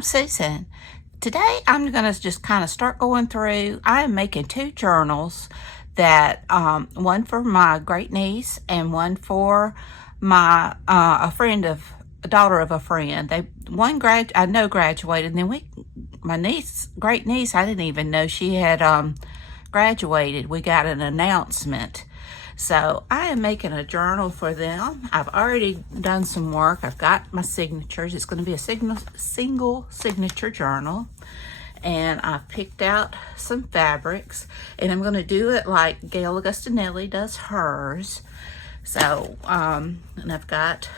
I'm Susan. Today I'm going to just kind of start going through. I am making two journals that one for my great niece and one for my a daughter of a friend. I know graduated, and then my great niece, I didn't even know she had graduated. We got an announcement. So I am making a journal for them. I've already done some work. I've got my signatures. It's going to be a single signature journal. And I've picked out some fabrics. And I'm going to do it like Gail Augustinelli does hers. So, and I've got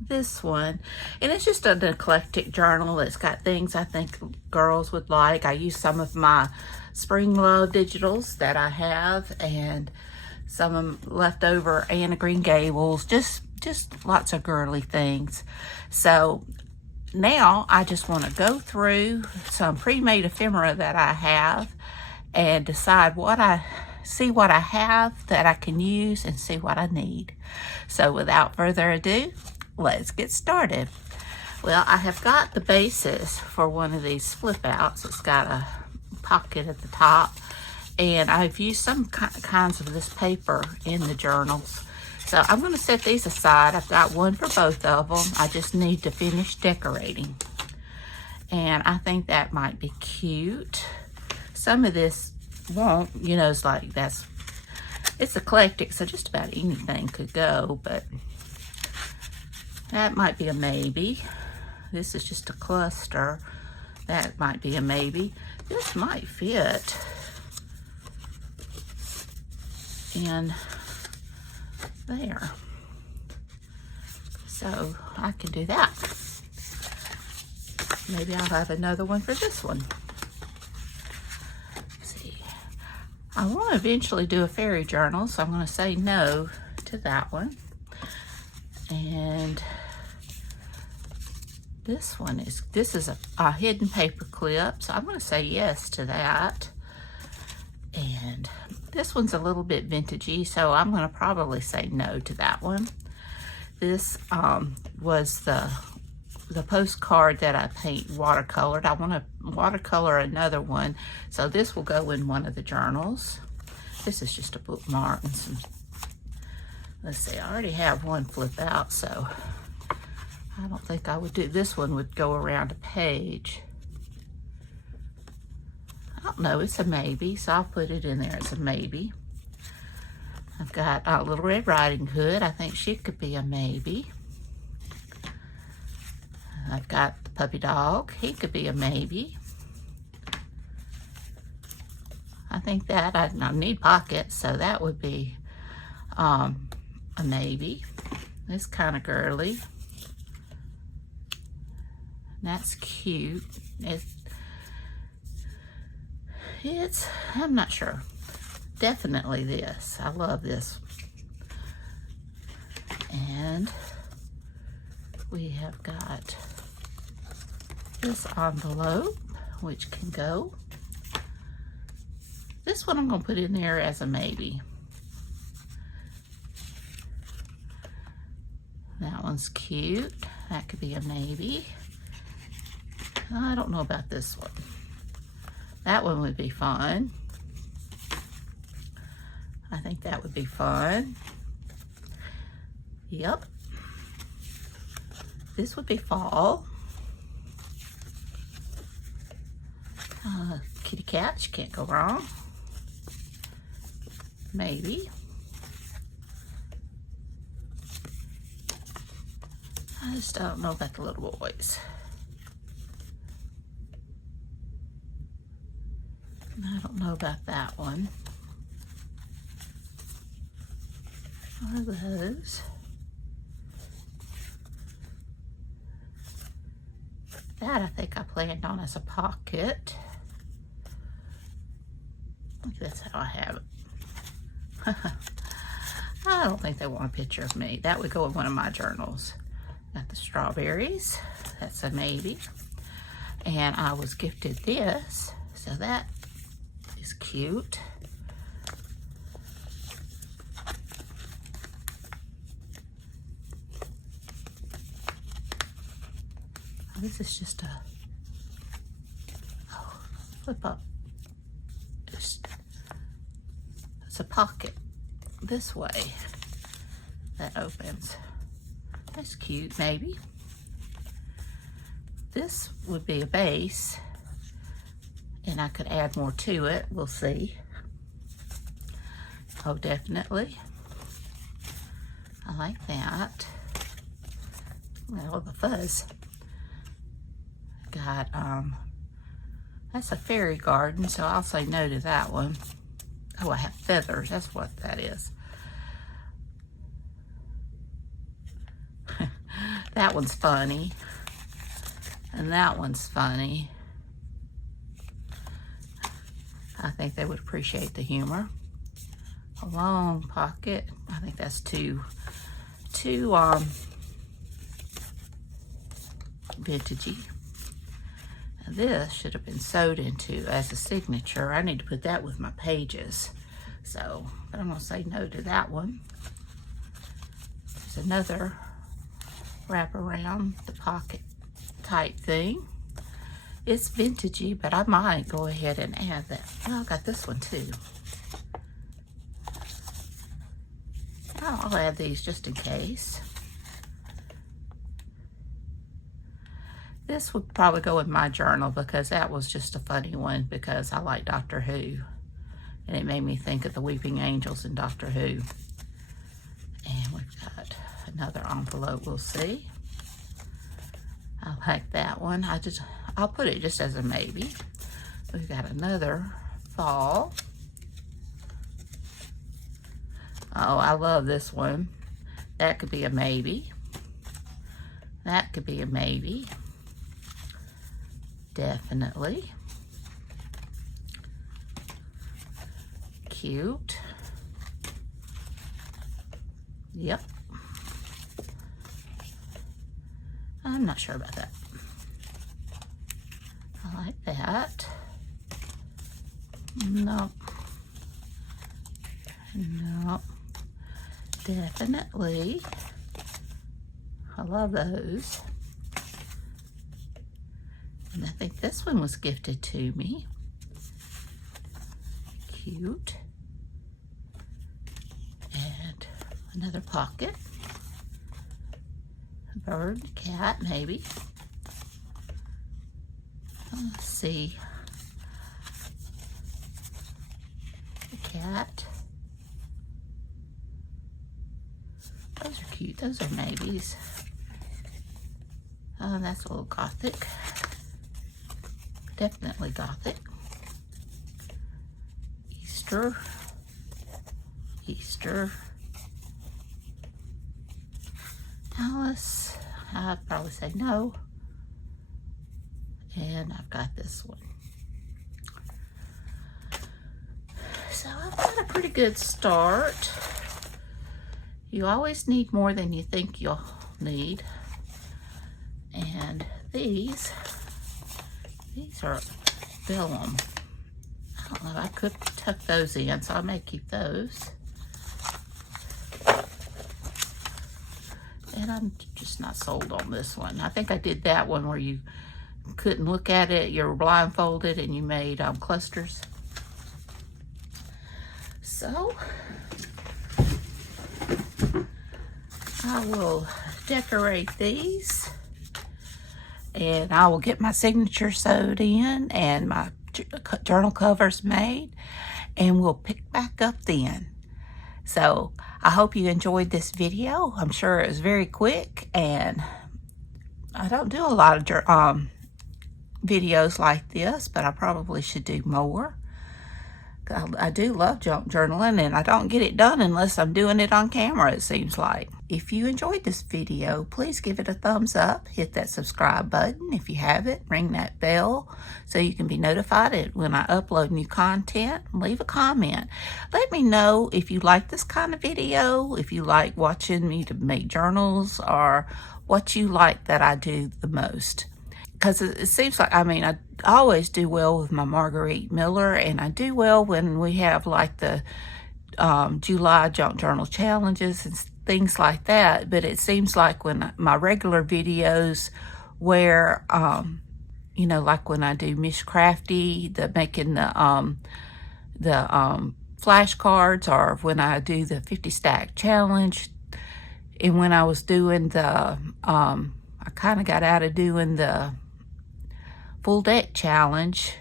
this one. And it's just an eclectic journal. It's got things I think girls would like. I use some of my Spring Love digitals that I have, and some of them leftover Anna Green Gables, just lots of girly things. So now I just want to go through some pre-made ephemera that I have and decide what I have that I can use and see what I need. So without further ado, let's get started. Well, I have got the basis for one of these flip outs. It's got a pocket at the top. And I've used some kinds of this paper in the journals. So I'm going to set these aside. I've got one for both of them. I just need to finish decorating. And I think that might be cute. Some of this won't, it's like it's eclectic, so just about anything could go, but that might be a maybe. This is just a cluster. That might be a maybe. This might fit. And there. So I can do that. Maybe I'll have another one for this one. Let's see. I want to eventually do a fairy journal, so I'm going to say no to that one. And this is a hidden paper clip, so I'm going to say yes to that. And this one's a little bit vintagey, so I'm going to probably say no to that one. This was the postcard that I paint watercolored. I want to watercolor another one, so this will go in one of the journals. This is just a bookmark and some, let's see, I already have one flip out, so I don't think I would do, this one would go around a page. I don't know, it's a maybe, so I'll put it in there as a maybe. I've got a Little Red Riding Hood. I think she could be a maybe. I've got the puppy dog. He could be a maybe. I think that I need pockets, so that would be a maybe. It's kind of girly. That's cute. I'm not sure. Definitely this. I love this. And we have got this envelope, which can go. This one I'm going to put in there as a maybe. That one's cute. That could be a maybe. I don't know about this one. That one would be fun. I think that would be fun. Yep. This would be fall. Kitty cats, can't go wrong. Maybe. I just don't know about the little boys. I don't know about that one. What are those? That I think I planned on as a pocket. That's how I have it. I don't think they want a picture of me. That would go in one of my journals. Got the strawberries. That's a maybe. And I was gifted this, so that is cute. This is just a flip up. It's a pocket this way that opens. That's cute, maybe. This would be a base, and I could add more to it. We'll see. Oh, definitely. I like that. Well, the fuzz. Got, that's a fairy garden, so I'll say no to that one. Oh, I have feathers. That's what that is. That one's funny. And that one's funny. I think they would appreciate the humor. A long pocket. I think that's too vintagey. And this should have been sewed into as a signature. I need to put that with my pages. So, but I'm gonna say no to that one. There's another wrap around the pocket type thing. It's vintagey, but I might go ahead and add that. Oh, I got this one too. I'll add these just in case. This would probably go in my journal because that was just a funny one because I like Doctor Who. And it made me think of the Weeping Angels in Doctor Who. And we've got another envelope, we'll see. I like that one. I'll put it just as a maybe. We've got another fall. Oh, I love this one. That could be a maybe. That could be a maybe. Definitely. Cute. Yep. I'm not sure about that. I like that. Nope. Nope. Definitely. I love those. And I think this one was gifted to me. Cute. And another pocket. A bird, cat, maybe. Let's see. A cat. Those are cute. Those are maybes. Oh, that's a little gothic. Definitely gothic. Easter. Easter. Alice. I'd probably say no. And I've got this one. So I've got a pretty good start. You always need more than you think you'll need. And these are vellum. I don't know, I could tuck those in, so I may keep those. And I'm just not sold on this one. I think I did that one where you couldn't look at it, you were blindfolded, and you made clusters. So, I will decorate these. And I will get my signature sewed in and my journal covers made, and we'll pick back up then. So I hope you enjoyed this video. I'm sure it was very quick, and I don't do a lot of videos like this, but I probably should do more. I do love junk journaling, and I don't get it done unless I'm doing it on camera, it seems like. If you enjoyed this video, please give it a thumbs up. Hit that subscribe button if you haven't. Ring that bell so you can be notified when I upload new content. Leave a comment. Let me know if you like this kind of video, if you like watching me to make journals, or what you like that I do the most. Because it seems like, I always do well with my Marguerite Miller, and I do well when we have like the July Junk Journal challenges and things like that. But it seems like when my regular videos where you know, like when I do Miss Crafty, making the flashcards, or when I do the 50 stack challenge. And when I was doing the, I kind of got out of doing the full deck challenge,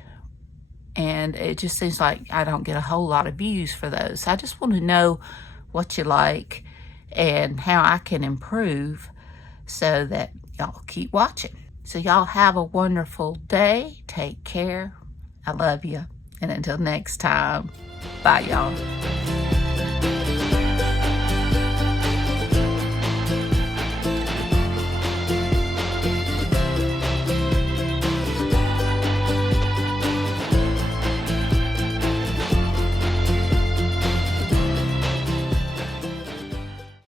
and it just seems like I don't get a whole lot of views for those. So I just want to know what you like and how I can improve so that y'all keep watching. So y'all have a wonderful day. Take care. I love you. And until next time, bye y'all.